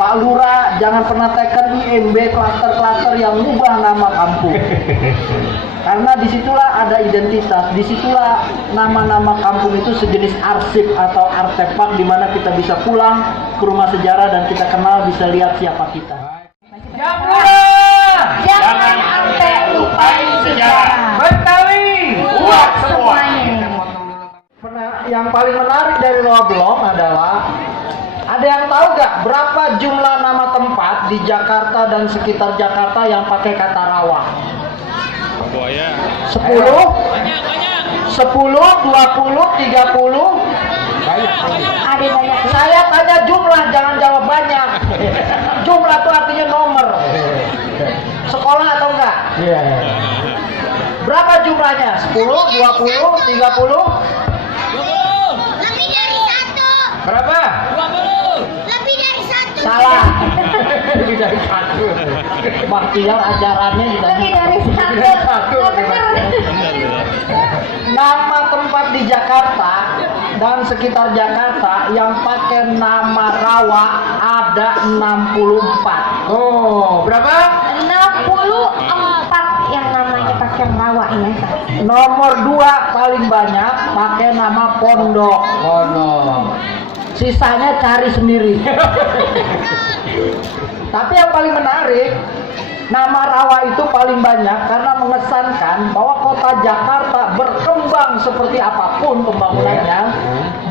Pak Lurah jangan pernah tekan IMB klaster-klaster yang mengubah nama kampung. Karena disitulah ada identitas, disitulah nama-nama kampung itu sejenis arsip atau artefak di mana kita bisa pulang ke rumah sejarah dan kita kenal, bisa lihat siapa kita. Jangan sampai lupain sejarah. Betawi, Buat semuanya. Yang paling menarik dari Rawa Belong adalah, ada yang tahu gak berapa jumlah nama tempat di Jakarta dan sekitar Jakarta yang pakai kata rawa? Buaya. 10? 10, 20, 30? Ada banyak. Saya tanya jumlah, jangan jawab banyak. Jumlah itu artinya nomor. Sekolah atau enggak? Iya. Berapa jumlahnya? 10, 20, 30? Lebih dari satu. Berapa? Lebih dari satu. Salah. Lebih dari satu. Bakhtiar ajarannya Lebih dari satu. Nggak bener. Nama tempat di Jakarta dan sekitar Jakarta yang pakai nama rawa ada 64. Oh, berapa? 64 yang namanya pakai rawa ya. Nomor 2 paling banyak pakai nama pondok. Oh no. Sisanya cari sendiri. Tapi yang paling menarik, nama rawa itu paling banyak karena mengesankan bahwa kota Jakarta berkembang seperti apapun pembangunannya,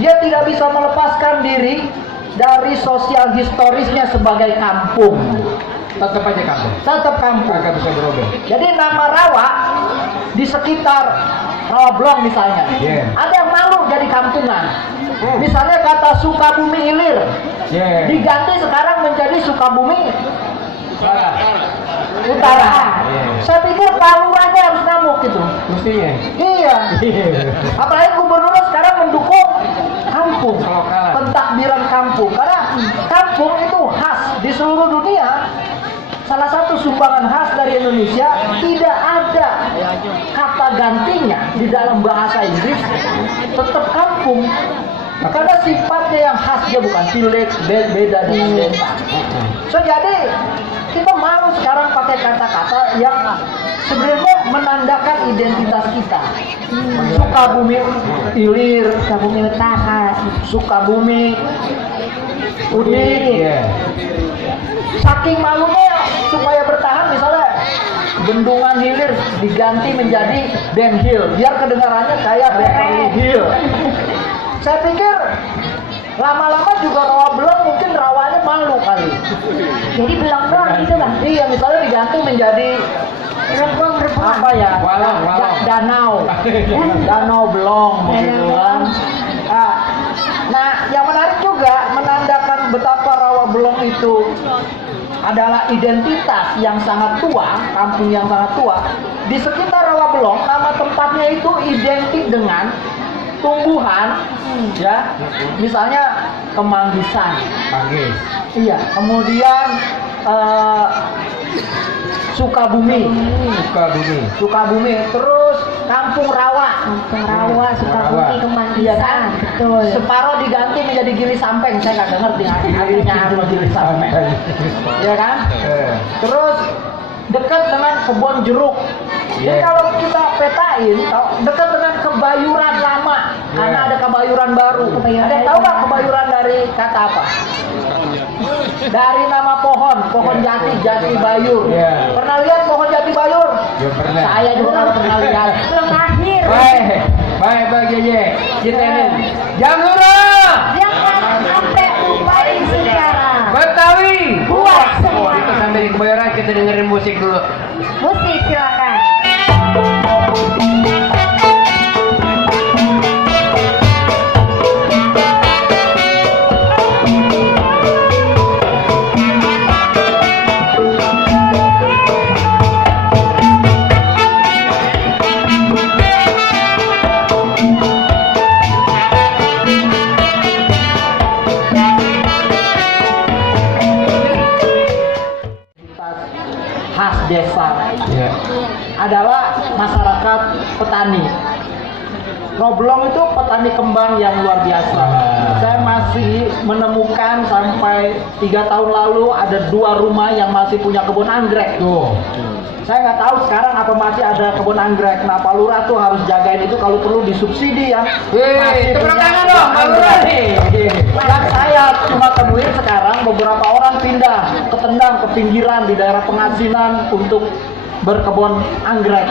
dia tidak bisa melepaskan diri dari sosial historisnya sebagai kampung. Tetap aja kampung. Tetap kampung. Agak bisa berubah. Jadi nama rawa di sekitar Rawa Belong misalnya, ada yang malu jadi kampungan. Misalnya kata Sukabumi Ilir, diganti sekarang menjadi Sukabumi Utara. Saya pikir Pak Lurahnya harus ngamuk gitu. Mestinya. Iya. Apalagi gubernurnya sekarang mendukung kampung, Kelokalan. pentakbiran kampung. Karena kampung itu khas di seluruh dunia. Salah satu sumbangan khas dari Indonesia, tidak ada kata gantinya di dalam bahasa Inggris, tetap kampung. Karena sifatnya yang khas, dia bukan village, beda dengan desa. So jadi kita malu sekarang pakai kata-kata yang sebenarnya menandakan identitas kita. Sukabumi Ilir, Sukabumi Utara. Sukabumi Udik. Saking malunya supaya bertahan, misalnya Bendungan Hilir diganti menjadi Ben Hill biar kedengarannya kayak Beverly Hill. Saya pikir lama-lama juga Rawa Belong mungkin rawanya malu kali. Jadi belum doang gitu bang. Iya, misalnya diganti menjadi apa ya? Walang. Danau. Danau Belong begitu kan. Nah, yang menarik juga menandakan betapa Rawa Belong itu adalah identitas yang sangat tua, kampung yang sangat tua. Di sekitar Rawa Belong, nama tempatnya itu identik dengan tumbuhan, ya, misalnya kemanggisan. Manggis. Iya, kemudian Sukabumi, Sukabumi, terus Kampung Rawa, Sukabumi, iya Kemanggisan. kan? Betul. Separuh diganti menjadi Gili Sampeng, saya nggak ngerti artinya apa Gili Sampeng, ya kan? Terus dekat dengan kebun jeruk. Jadi kalau kita petain, dekat dengan Kebayuran lama, karena ada Kebayuran baru. Ada yang tahu nggak Kebayuran dari kata apa? Dari nama pohon jati, jati bayur. Pernah lihat pohon jati bayur? Ya pernah. Saya juga nggak pernah lihat. Belum lahir. Baik Jeje. Kita ini. Jamurah. Jangan sampai lupain sejarah. Betawi. Buat semua. Kita sambil di Kebayoran kita dengerin musik dulu. Musik silakan. Khas desa adalah masyarakat petani. Roblong itu petani kembang yang luar biasa. Saya masih menemukan sampai 3 tahun lalu ada 2 rumah yang masih punya kebun anggrek. Tuh. Saya nggak tahu sekarang apa masih ada kebun anggrek. Nah, Pak Lurah tuh harus jagain itu, kalau perlu disubsidi ya. Masih tepuk punya tangan dong, Pak anggrek. Lurah nih. Yang saya cuma temuin sekarang beberapa orang pindah ke Tendang, ke pinggiran di daerah Pengasinan untuk berkebun anggrek.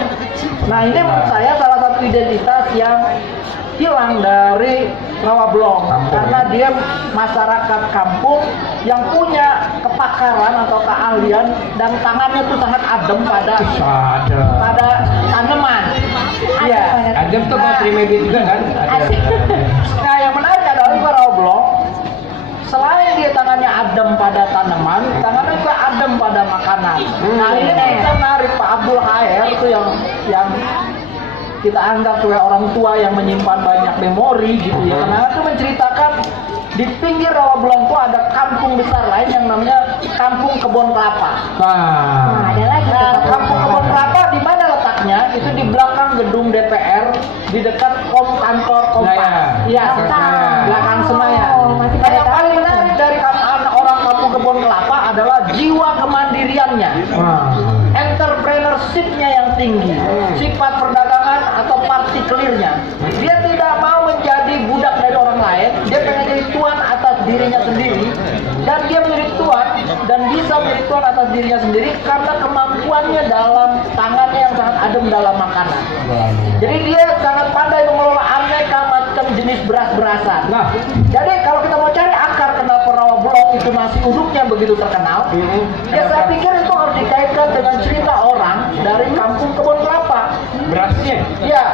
Nah, ini menurut saya salah satu identitas yang hilang dari Rawablong, karena dia masyarakat kampung yang punya kepakaran atau keahlian dan tangannya tuh sangat adem pada tanaman. Iya. Adem tuh mau terima duit juga kan? Asik. Nah, yang menarik adalah di Rawablong, selain dia tangannya adem pada tanaman, tangannya juga adem pada makanan. Nah, ini kita narik Pak Abdul Khair itu yang kita anggap sebagai orang tua yang menyimpan banyak memori gitu ya. Karena itu menceritakan di pinggir Rawablong itu ada kampung besar lain yang namanya Kampung Kebon Kelapa. Nah, ada lagi. Nah, Kampung Kebon Kelapa di mana letaknya? Itu di belakang gedung DPR, di dekat kantor Kompas. Iya, belakang Senayan. Oh, masih Nah, pada yang tahu. paling menarik dari orang Kampung Kebon Kelapa adalah jiwa kemandiriannya, entrepreneurship-nya yang tinggi, sifat perdagangan atau partikelernya. Dia tidak mau menjadi budak dari orang lain, dia pengen jadi tuan atas dirinya sendiri, dan dia menjadi tuan dan bisa menjadi tuan atas dirinya sendiri karena kemampuannya dalam tangannya yang sangat adem dalam makanan. Jadi dia sangat pandai mengelola aneka macam jenis beras-berasan. Nah. Jadi kalau kita mau cari akar kenapa Rawablong itu nasi uduknya begitu terkenal, ya saya pikir itu harus dikaitkan dengan cerita orang dari Kampung Kebon Kelapa. Berasnya. Ya,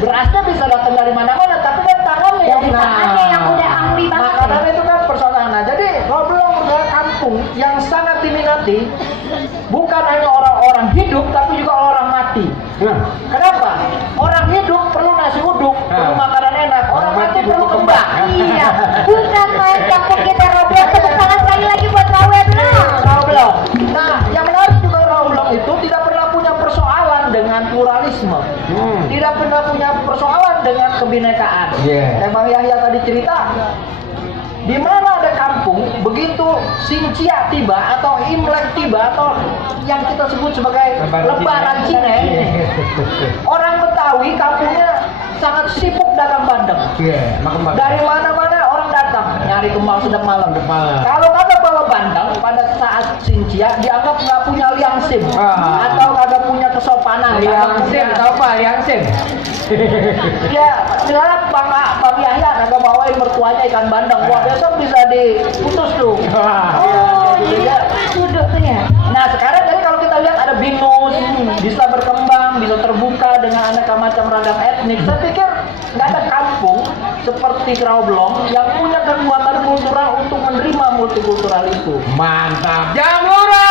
berasnya bisa datang dari mana-mana, tapi kan tangannya yang Dari tangannya yang udah ahli banget. makanan itu kan persoalan. Nah, jadi Rawablong adalah kampung yang sangat diminati, bukan hanya orang-orang hidup, tapi juga orang mati. Kenapa? Orang hidup perlu nasi uduk, perlu makanan enak. Orang mati perlu kembang. Iya, bukan main kampung kita Roblong. Tepuk tangan sekali lagi buat Rawablong. Rawablong. Nah, yang menarik juga Rawablong itu tidak pernah punya persoalan dengan pluralisme, tidak pernah punya persoalan dengan kebinekaan. Yeah. Bang Yahya tadi cerita, di mana ada kampung begitu Sincia tiba atau Imlek tiba atau yang kita sebut sebagai Lebaran Cine, orang Betawi kampungnya sangat sibuk dagang bandeng. Iya, makan bandeng. Dari mana-mana orang datang nyari kembang sedap malam. Kalau kagak bawa bandeng pada saat Sincia dianggap nggak punya liangsim atau kagak punya kesopanan. Liangsim, tahu apa liangsim? Ya, misalnya Bang Yahya kagak bawain mertuanya ikan bandeng, wah besok bisa diputus tuh. Oh, jadi duduk tuh ya. Nah, sekarang jadi kalau kita lihat ada binus, bisa berkembang, bisa terbuka dengan aneka macam ragam etnik. Saya pikir nggak ada kampung seperti Rawablong yang punya kekuatan kultural untuk menerima multikultural itu. Mantap. Jamura.